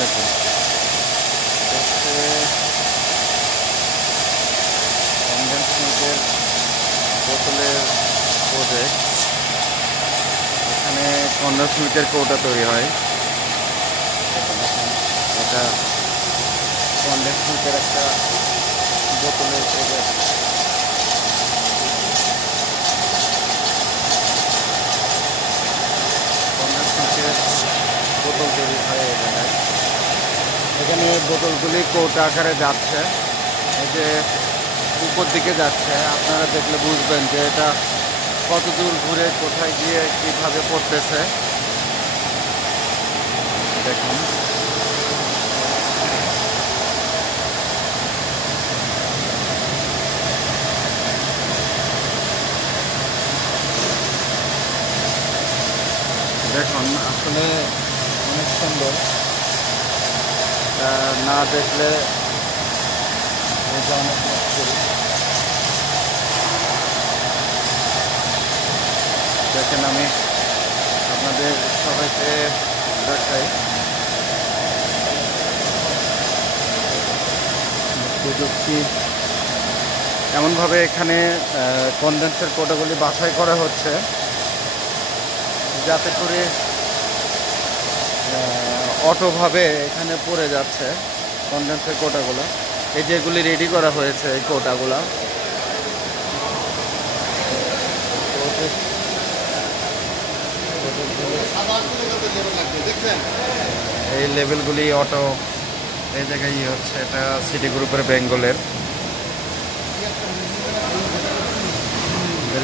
আলাইকুম। হচ্ছে কনডেন্স মিল্কের বোতলের প্রজেক্ট। এখানে কনডেন্স মিল্কের কৌটা তৈরি হয়। এটা কনডেন্স মিল্কের একটা বোতলের প্রজেক্ট। কনডেন্স মিল্কের বোতল তৈরি হয় এই জায়গায়। এখানে বোতলগুলি কৌটা আকারে যাচ্ছে, এই যে উপর দিকে যাচ্ছে। আপনারা দেখলে বুঝবেন যে এটা কত দূর ঘুরে কোথায় গিয়ে কিভাবে পড়তেছে। দেখুন, দেখুন আসলে অনেক সুন্দর। না দেখলে বোঝা অনেক মুশকিল। দেখেন, আমি আপনাদের সবাইকে দেখাই। প্রযুক্তি এমনভাবে এখানে কনডেন্সের কোটাগুলি বাছাই করা হচ্ছে যাতে করে অটোভাবে এখানে পড়ে যাচ্ছে কনডেন্সের কোটাগুলো। এই যেগুলি রেডি করা হয়েছে এই কোটাগুলো, এই লেভেলগুলি অটো এই জায়গায় হচ্ছে। এটা সিটি গ্রুপের বেঙ্গলের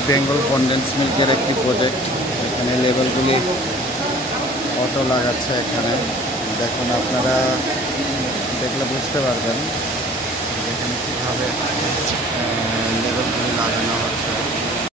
বেঙ্গল কনডেন্স মিল্কের একটি প্রজেক্ট। এখানে লেভেলগুলি অটো লাগাচ্ছে। এখানে দেখুন, আপনারা দেখলে বুঝতে পারবেন এখানে কীভাবে